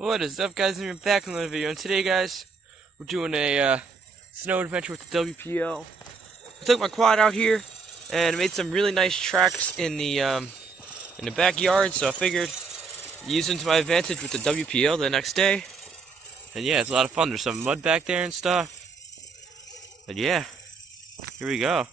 What is up, guys? And we're back in another video. And today, guys, we're doing a snow adventure with the WPL. I took my quad out here and made some really nice tracks in the backyard. So I figured use them to my advantage with the WPL the next day. And yeah, it's a lot of fun. There's some mud back there and stuff. But yeah, here we go.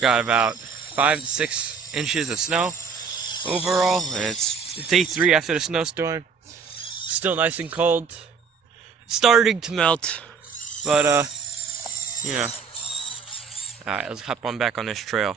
Got about 5 to 6 inches of snow overall, and it's day 3 after the snowstorm. Still nice and cold, starting to melt, but you know. All right, let's hop on back on this trail.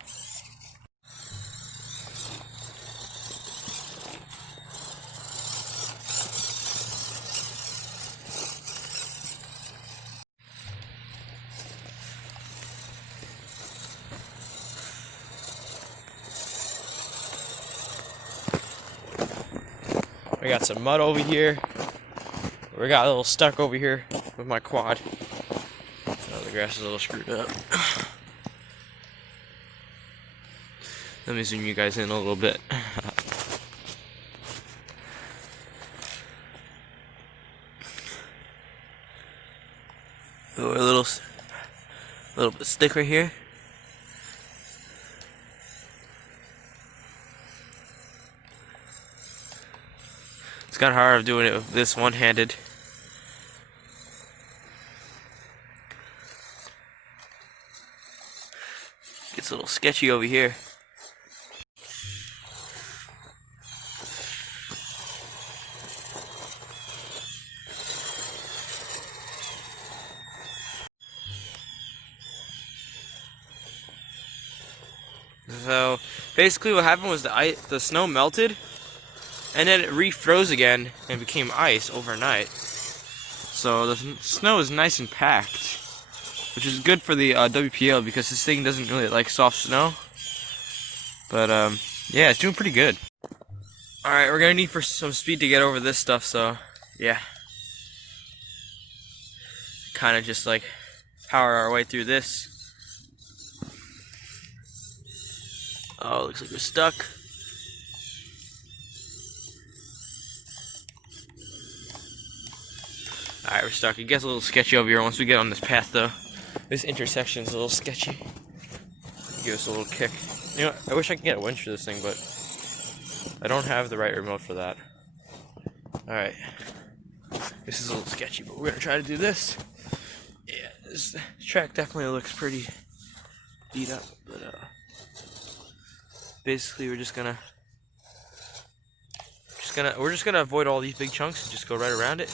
We got some mud over here. We got a little stuck over here with my quad. Oh, the grass is a little screwed up. Let me zoom you guys in a little bit. Oh, a little bit stick right here. It's kind of hard doing it with this one-handed. Gets a little sketchy over here. So basically what happened was the snow melted and then it refroze again and became ice overnight. So the snow is nice and packed, which is good for the WPL because this thing doesn't really like soft snow. But yeah, it's doing pretty good. Alright, we're gonna need for some speed to get over this stuff, so yeah. Kinda just like power our way through this. Oh, looks like we're stuck. Alright, we're stuck. It gets a little sketchy over here once we get on this path, though. This intersection's a little sketchy. Give us a little kick. You know, I wish I could get a winch for this thing, but I don't have the right remote for that. Alright. This is a little sketchy, but we're gonna try to do this. Yeah, this track definitely looks pretty beat up, but basically we're just gonna avoid all these big chunks and just go right around it.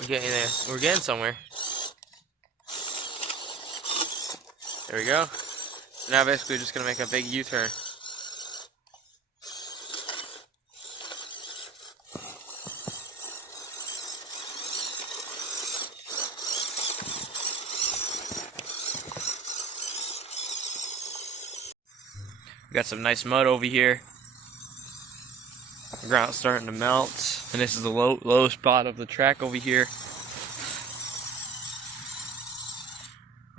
We're getting there. We're getting somewhere. There we go. So now basically we're just gonna make a big U-turn. We got some nice mud over here. The ground's starting to melt, and this is the low spot of the track over here.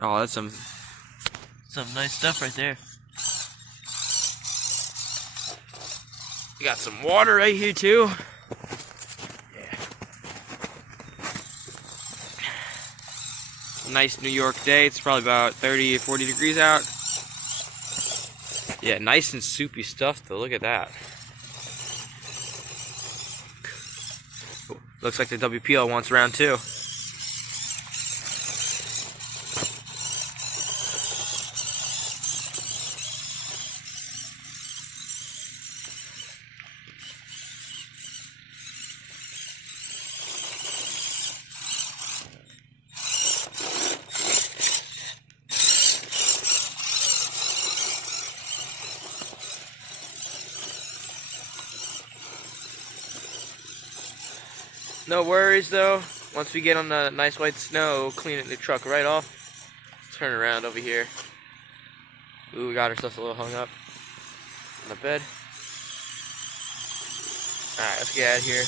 Oh, that's some nice stuff right there. We got some water right here too. Yeah. Nice New York day. It's probably about 30 or 40 degrees out. Yeah, nice and soupy stuff though. Look at that. Looks like the WPL wants round 2. No worries though. Once we get on the nice white snow, clean the truck right off. Turn around over here. Ooh, we got ourselves a little hung up on the bed. Alright, let's get out of here.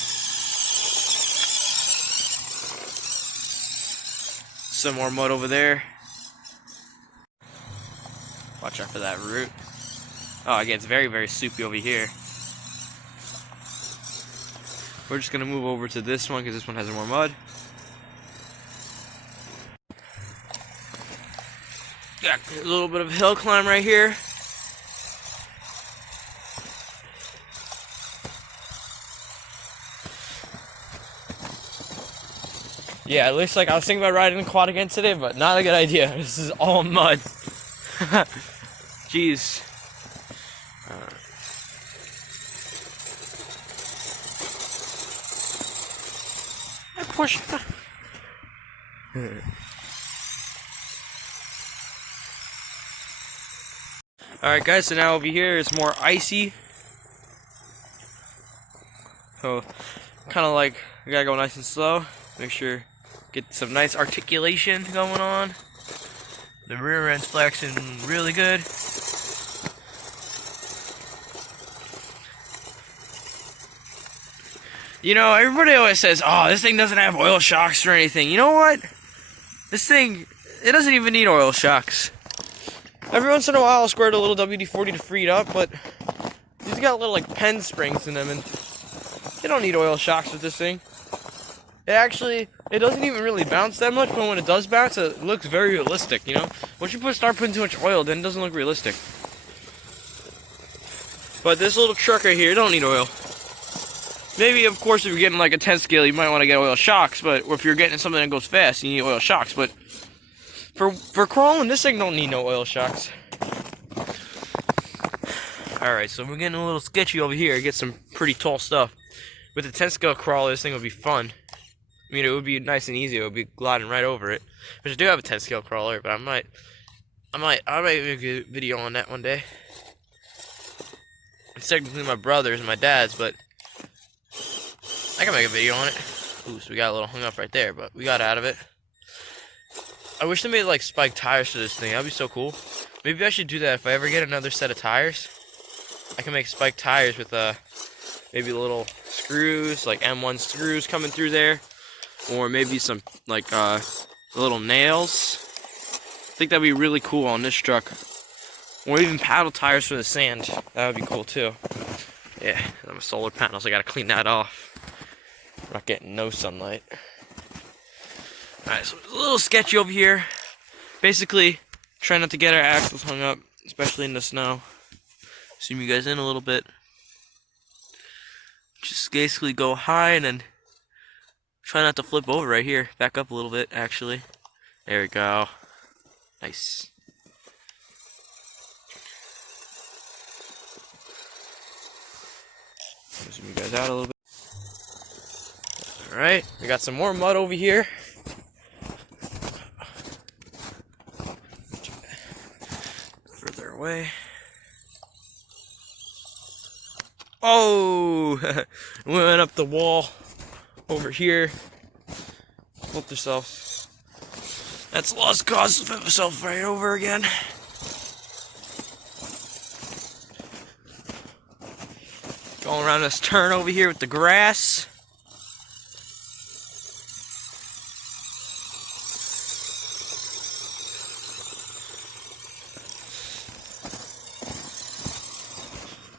Some more mud over there. Watch out for that root. Oh, again, it's very, very soupy over here. We're just gonna move over to this one because this one has more mud. Got a little bit of hill climb right here. Yeah, it looks like I was thinking about riding the quad again today, but not a good idea. This is all mud. Jeez. Push. Alright guys, so now over here it's more icy. So kind of like we gotta go nice and slow. Make sure get some nice articulation going on. The rear end's flexing really good. You know, everybody always says, oh, this thing doesn't have oil shocks or anything. You know what? This thing, it doesn't even need oil shocks. Every once in a while I'll squirt a little WD-40 to free it up, but these got little like pen springs in them, and they don't need oil shocks with this thing. It doesn't even really bounce that much, but when it does bounce, it looks very realistic, you know? Once you start putting too much oil, then it doesn't look realistic. But this little truck right here, don't need oil. Maybe, of course, if you're getting like a 10 scale, you might want to get oil shocks, but or if you're getting something that goes fast, you need oil shocks. But for crawling, this thing don't need no oil shocks. Alright, so we're getting a little sketchy over here. Get some pretty tall stuff. With a 10 scale crawler, this thing would be fun. I mean, it would be nice and easy. It would be gliding right over it. But I do have a 10 scale crawler, but I might make a video on that one day. It's technically my brother's and my dad's, but I can make a video on it. Ooh, so we got a little hung up right there, but we got out of it. I wish they made like spiked tires for this thing. That'd be so cool. Maybe I should do that if I ever get another set of tires. I can make spiked tires with maybe little screws, like M1 screws coming through there, or maybe some like little nails. I think that'd be really cool on this truck. Or even paddle tires for the sand. That would be cool too. Yeah, I'm a solar panel, so I gotta clean that off. I'm not getting no sunlight. Alright, so it's a little sketchy over here. Basically, try not to get our axles hung up, especially in the snow. Zoom you guys in a little bit. Just basically go high and then try not to flip over right here. Back up a little bit, actually. There we go. Nice. Zoom you guys out a little bit. Alright, we got some more mud over here. Further away. Oh! We went up the wall over here. Flipped herself. That's lost cause to flip herself right over again. Going around this turn over here with the grass.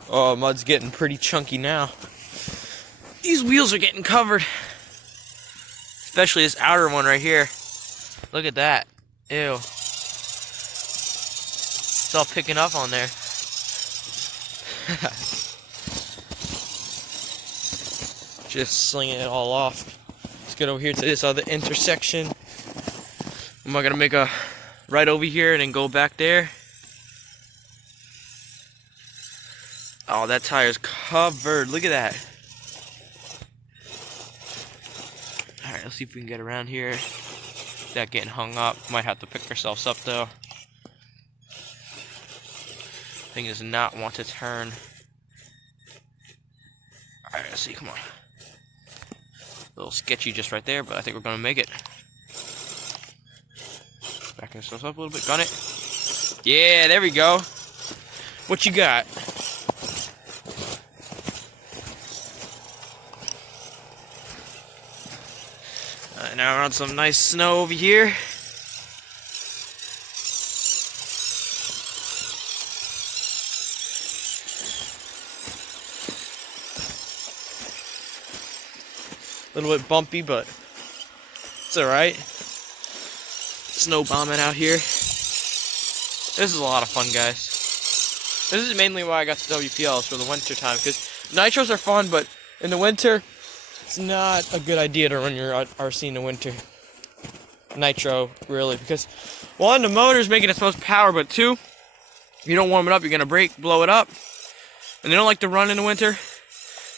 Oh, mud's getting pretty chunky now. These wheels are getting covered. Especially this outer one right here. Look at that. Ew. It's all picking up on there. Just slinging it all off. Let's get over here to this other intersection. Am I gonna make a right over here and then go back there? Oh, that tire's covered. Look at that. Alright, let's see if we can get around here. That getting hung up. Might have to pick ourselves up though. Thing does not want to turn. Alright, let's see, come on. A little sketchy just right there, but I think we're gonna make it. Backing ourselves up a little bit. Gun it. Yeah, there we go. What you got? Now we're on some nice snow over here. A little bit bumpy, but it's alright. Snow bombing out here. This is a lot of fun, guys. This is mainly why I got the WPLs for the winter time, because nitros are fun, but in the winter, it's not a good idea to run your RC in the winter. Nitro, really, because one, the motor's making its most power, but two, if you don't warm it up, you're gonna break, blow it up, and they don't like to run in the winter.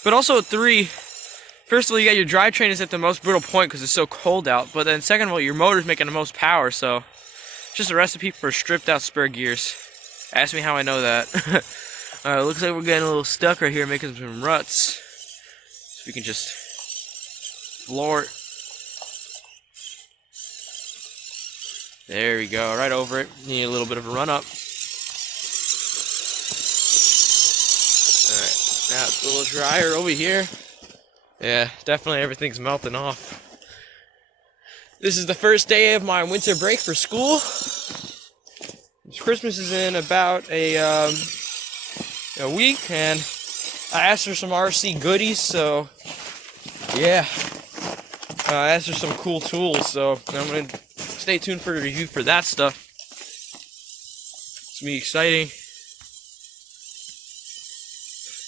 But also three, first of all, you got your drivetrain is at the most brittle point because it's so cold out, but then second of all, your motor's making the most power, so it's just a recipe for stripped out spare gears. Ask me how I know that. Alright, looks like we're getting a little stuck right here, making some ruts. So we can just floor it. There we go, right over it. Need a little bit of a run up. Alright, now it's a little drier over here. Yeah, definitely everything's melting off. This is the first day of my winter break for school. Christmas is in about a week, and I asked for some RC goodies, so yeah. I asked for some cool tools, so I'm going to stay tuned for a review for that stuff. It's going to be exciting.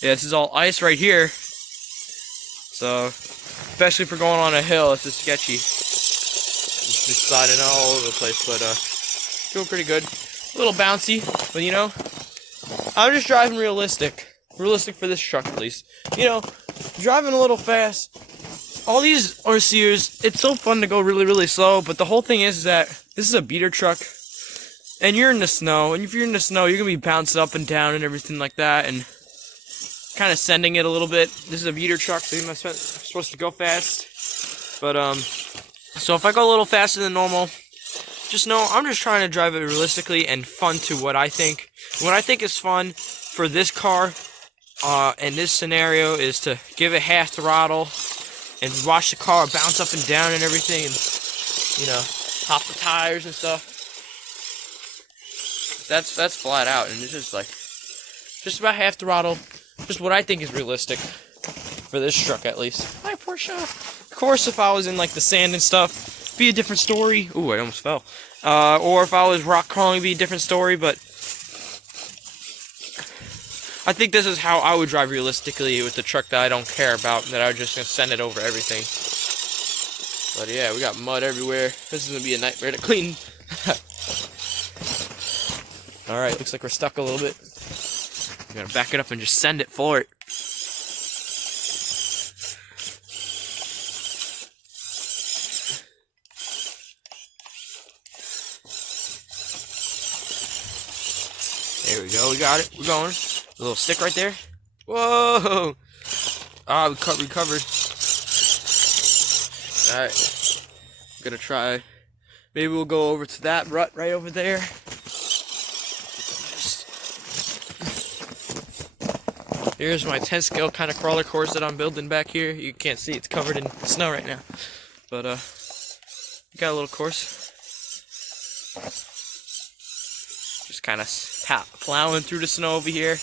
Yeah, this is all ice right here. So, especially for going on a hill, it's just sketchy. Just sliding all over the place, but doing pretty good. A little bouncy, but you know, I'm just driving realistic for this truck at least. You know, driving a little fast. All these RCers, it's so fun to go really, really slow, but the whole thing is that this is a beater truck, and you're in the snow, and if you're in the snow, you're gonna be bouncing up and down and everything like that, and kind of sending it a little bit. This is a beater truck, so you're supposed to go fast. But so if I go a little faster than normal, just know I'm just trying to drive it realistically and fun to what I think. What I think is fun for this car, in this scenario, is to give it half throttle and watch the car bounce up and down and everything, and you know, pop the tires and stuff. That's flat out, and it's just like just about half throttle. Just what I think is realistic for this truck, at least. Hi, Porsche. Of course, if I was in like the sand and stuff, be a different story. Ooh, I almost fell. Or if I was rock crawling, be a different story. But I think this is how I would drive realistically with the truck that I don't care about, that I'm just gonna send it over everything. But yeah, we got mud everywhere. This is gonna be a nightmare to clean. All right, looks like we're stuck a little bit. I'm gonna back it up and just send it for it. There we go, we got it, we're going. A little stick right there. Whoa! Ah, we recovered. Alright, I'm gonna try. Maybe we'll go over to that rut right over there. Here's my 10 scale kind of crawler course that I'm building back here. You can't see, it's covered in snow right now. But, got a little course. Just kind of plowing through the snow over here.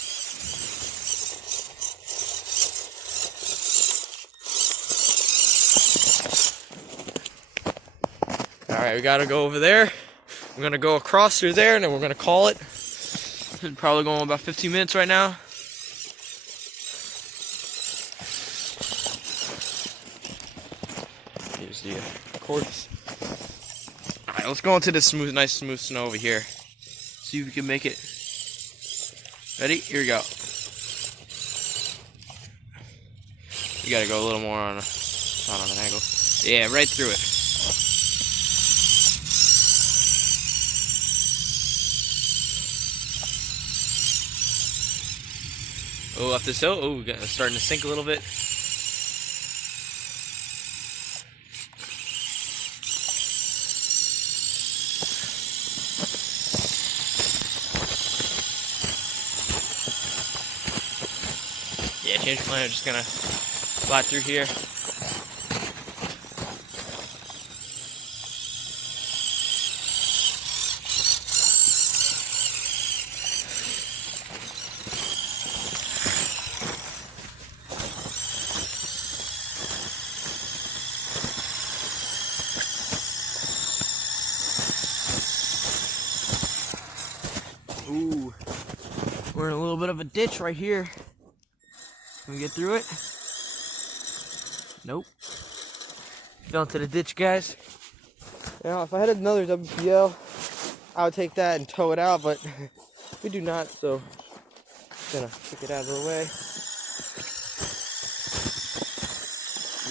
Alright, we gotta go over there. We're gonna go across through there and then we're gonna call it. It's probably going about 15 minutes right now. Here's the course. Alright, let's go into this nice smooth snow over here. See if we can make it. Ready? Here we go. You gotta go a little more on not on an angle. Yeah, right through it. Oh, up this hill. Oh, it's starting to sink a little bit. change plan. I'm just gonna fly through here. Ooh, we're in a little bit of a ditch right here. Can we get through it? Nope. Fell into the ditch, guys. Now, if I had another WPL, I would take that and tow it out, but we do not, so I'm gonna kick it out of the way.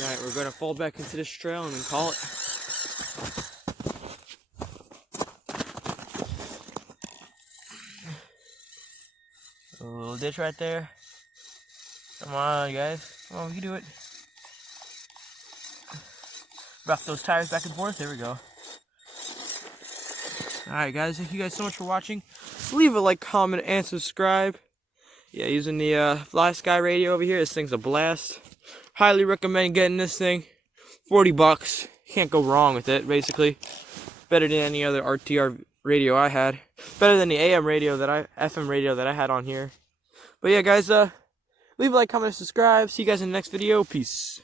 Alright, we're gonna fall back into this trail and then call it. A little ditch right there. Come on, guys. Come on, we can do it. Rock those tires back and forth. There we go. Alright, guys. Thank you guys so much for watching. Leave a like, comment, and subscribe. Yeah, using the Fly Sky radio over here. This thing's a blast. Highly recommend getting this thing. 40 bucks. Can't go wrong with it, basically. Better than any other RTR radio I had. Better than the FM radio that I had on here. But yeah, guys, leave a like, comment, and subscribe. See you guys in the next video. Peace.